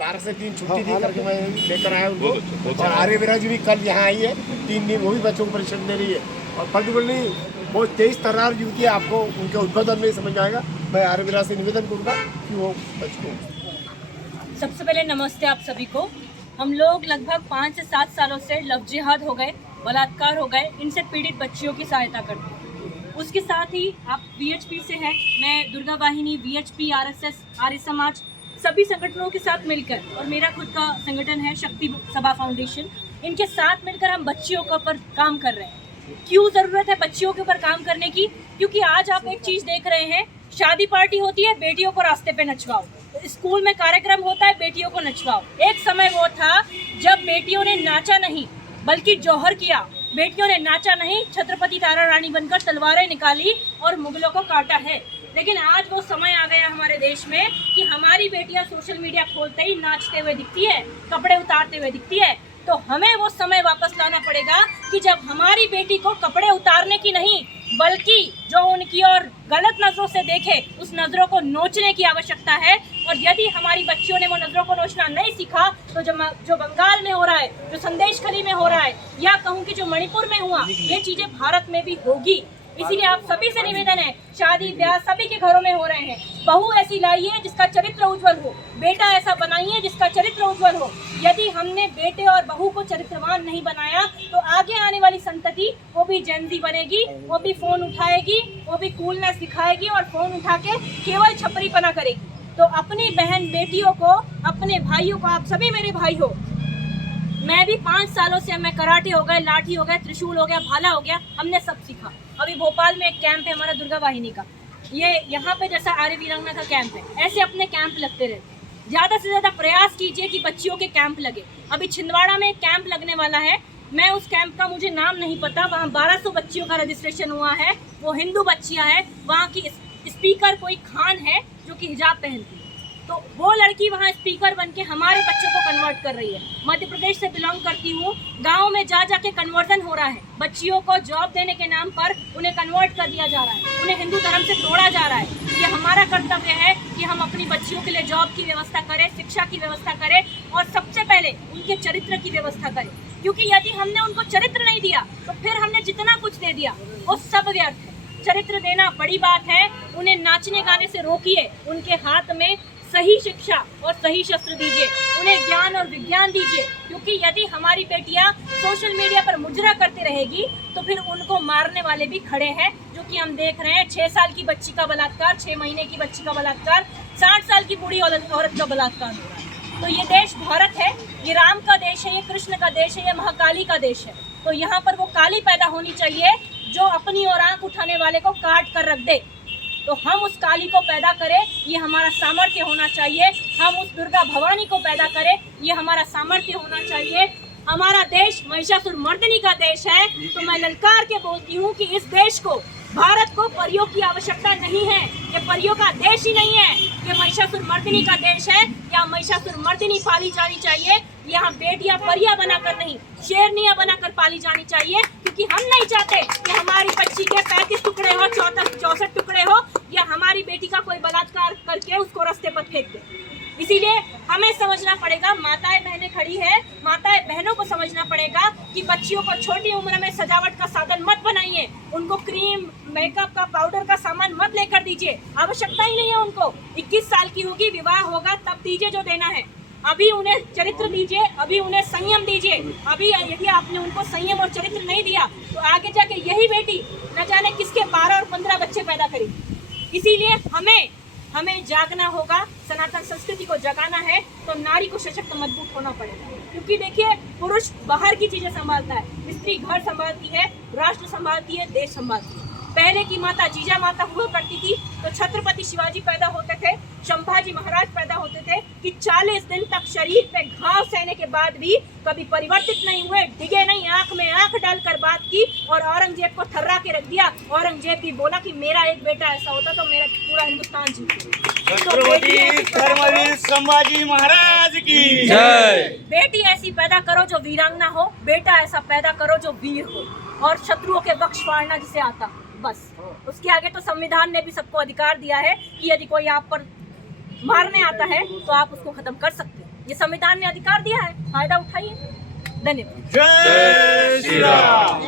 12 से 3 छुट्टी दी करके मैं लेकर आया उनको। और आर्यवीरा जी भी कल यहाँ आई है 3 दिन, वो भी बच्चों को प्रशिक्षण दे रही है। और पर्टिकुलरली बहुत तेज तर्रार युवती है, आपको उनके उद्बोधन में समझ में आएगा। मैं आर्यवीरा से निवेदन करूँगा कि वो बच्चों। सबसे पहले नमस्ते आप सभी को। हम लोग लगभग 5 से 7 सालों से लव जिहाद हो गए, बलात्कार हो गए, इनसे पीड़ित बच्चियों की सहायता करते हैं। उसके साथ ही आप VHP से हैं, मैं दुर्गा वाहिनी, VHP, RSS, आर्य समाज सभी संगठनों के साथ मिलकर, और मेरा खुद का संगठन है शक्ति सभा फाउंडेशन, इनके साथ मिलकर हम बच्चियों के ऊपर काम कर रहे हैं। क्यों ज़रूरत है बच्चियों के ऊपर काम करने की? क्योंकि आज आप एक चीज़ देख रहे हैं, शादी पार्टी होती है, बेटियों को रास्ते पे नचवाओ, स्कूल में कार्यक्रम होता है, बेटियों को नचवाओ। एक समय वो था जब बेटियों ने नाचा नहीं बल्कि जौहर किया, बेटियों ने नाचा नहीं, छत्रपति तारा रानी बनकर तलवारें निकाली और मुगलों को काटा है। लेकिन आज वो समय आ गया हमारे देश में कि हमारी बेटियां सोशल मीडिया खोलते ही नाचते हुए दिखती है, कपड़े उतारते हुए दिखती है। तो हमें वो समय वापस लाना पड़ेगा कि जब हमारी बेटी को कपड़े उतारने की नहीं बल्कि जो उनकी और गलत नजरों से देखे उस नजरों को नोचने की आवश्यकता है। और यदि हमारी बच्चियों ने वो नजरों को नोचना नहीं सीखा तो जो बंगाल में हो रहा है, जो संदेशखाली में हो रहा है, या कहूँ कि जो मणिपुर में हुआ, ये चीजें भारत में भी होगी। इसीलिए आप सभी से निवेदन है, शादी ब्याह सभी के घरों में हो रहे हैं, बहू ऐसी लाइए जिसका चरित्र उज्जवल हो, बेटा ऐसा बनाइए जिसका चरित्र उज्जवल हो। यदि हमने बेटे और बहू को चरित्रवान नहीं बनाया तो आगे आने वाली संतति वो भी जेनजी बनेगी, वो भी फोन उठाएगी, वो भी कूलनेस दिखाएगी और फोन उठा के केवल छपरीपना करेगी। तो अपनी बहन बेटियों को, अपने भाइयों को, आप सभी मेरे भाई हो, मैं भी 5 सालों से, मैं कराटे हो गए, लाठी हो गए, त्रिशूल हो गया, भाला हो गया, हमने सब सीखा। अभी भोपाल में एक कैंप है हमारा दुर्गा वाहिनी का, ये यहाँ पे जैसा आर्य वीरांगना का कैंप है, ऐसे अपने कैंप लगते रहते हैं। ज़्यादा से ज़्यादा प्रयास कीजिए कि बच्चियों के कैंप लगे। अभी छिंदवाड़ा में एक कैंप लगने वाला है, मैं उस कैंप का मुझे नाम नहीं पता, वहाँ 1200 बच्चियों का रजिस्ट्रेशन हुआ है, वो हिंदू बच्चियाँ हैं, वहाँ की स्पीकर कोई खान है जो कि हिजाब पहनती है, तो वो लड़की वहाँ स्पीकर बनके हमारे बच्चों को कन्वर्ट कर रही है। मध्य प्रदेश से बिलोंग करती हूँ, गांव में जा जाके कन्वर्जन हो रहा है, बच्चियों को जॉब देने के नाम पर उन्हें कन्वर्ट कर दिया जा रहा है, उन्हें हिंदू धर्म से तोड़ा जा रहा है। ये हमारा कर्तव्य है कि हम अपनी बच्चियों के लिए जॉब की व्यवस्था करें, शिक्षा की व्यवस्था करें और सबसे पहले उनके चरित्र की व्यवस्था करें। क्योंकि यदि हमने उनको चरित्र नहीं दिया तो फिर हमने जितना कुछ दे दिया वो सब व्यर्थ है। चरित्र देना बड़ी बात है, उन्हें नाचने गाने से रोकिए, उनके हाथ में सही शिक्षा और सही शस्त्र दीजिए, उन्हें ज्ञान और विज्ञान दीजिए। क्योंकि यदि हमारी बेटियां सोशल मीडिया पर मुजरा करती रहेगी तो फिर उनको मारने वाले भी खड़े हैं, जो कि हम देख रहे हैं। 6 साल की बच्ची का बलात्कार, 6 महीने की बच्ची का बलात्कार, 60 साल की बूढ़ी औरत का बलात्कार हो रहा है। तो ये देश भारत है, ये राम का देश है, ये कृष्ण का देश है, ये महाकाली का देश है। तो यहाँ पर वो काली पैदा होनी चाहिए जो अपनी ओर आंख उठाने वाले को काट कर रख दे। तो हम उस काली को पैदा करें, ये हमारा सामर्थ्य होना चाहिए। हम उस दुर्गा भवानी को पैदा करें, ये हमारा सामर्थ्य होना चाहिए। हमारा देश महिषासुर मर्दिनी का देश है, तो मैं ललकार के बोलती हूँ कि इस देश को, भारत को परियों की आवश्यकता नहीं है, ये परियों का देश ही नहीं है, ये महिषासुर मर्दिनी का देश है। यहाँ महिषासुर मर्दिनी पाली जानी चाहिए, यहाँ बेटियां परियां बनाकर नहीं, शेरनियां बनाकर पाली जानी चाहिए। क्योंकि हम नहीं चाहते कि हमारी बच्ची के 35 टुकड़े हो, 64 टुकड़े हो, या हमारी बेटी का कोई बलात्कार करके उसको रास्ते पर फेंक दे। इसीलिए हमें समझना पड़ेगा, माताएं बहनें खड़ी है, माताएं बहनों को समझना पड़ेगा कि बच्चियों को छोटी उम्र में सजावट का साधन मत बनाइए, उनको क्रीम, मेकअप का, पाउडर का सामान मत लेकर दीजिए, आवश्यकता ही नहीं है उनको। 21 साल की होगी, विवाह होगा तब दीजिए जो देना है। अभी उन्हें चरित्र दीजिए, अभी उन्हें संयम दीजिए। अभी यदि आपने उनको संयम और चरित्र नहीं दिया तो आगे जाके यही बेटी न जाने किसके 12 और 15 बच्चे पैदा करेगी। इसीलिए हमें जागना होगा, सनातन संस्कृति को जगाना है, तो नारी को सशक्त मजबूत होना पड़ेगा। क्योंकि देखिए, पुरुष बाहर की चीजें संभालता है, स्त्री घर संभालती है, राष्ट्र संभालती है, देश संभालती है। पहले की माता जीजा माता हुआ करती थी तो छत्रपति शिवाजी पैदा होते थे, संभाजी महाराज पैदा होते थे कि 40 दिन तक शरीर पे घाव सहने के बाद भी कभी परिवर्तित नहीं हुए, डिगे नहीं, आंख में आंख डालकर बात की और औरंगजेब को थर्रा के रख दिया। औरंगजेब भी बोला कि मेरा एक बेटा ऐसा होता तो मेरा पूरा हिंदुस्तान जीता। छत्रपति धर्मवीर संभाजी महाराज की जय। बेटी ऐसी पैदा करो जो वीरांगना हो, बेटा ऐसा पैदा करो जो वीर हो, और शत्रुओं के बख्श फाड़ना जिसे आता, बस। उसके आगे तो संविधान ने भी सबको अधिकार दिया है कि यदि कोई आप पर मारने आता है तो आप उसको खत्म कर सकते हैं। ये संविधान ने अधिकार दिया है, फायदा उठाइए। धन्यवाद। जय श्री राम।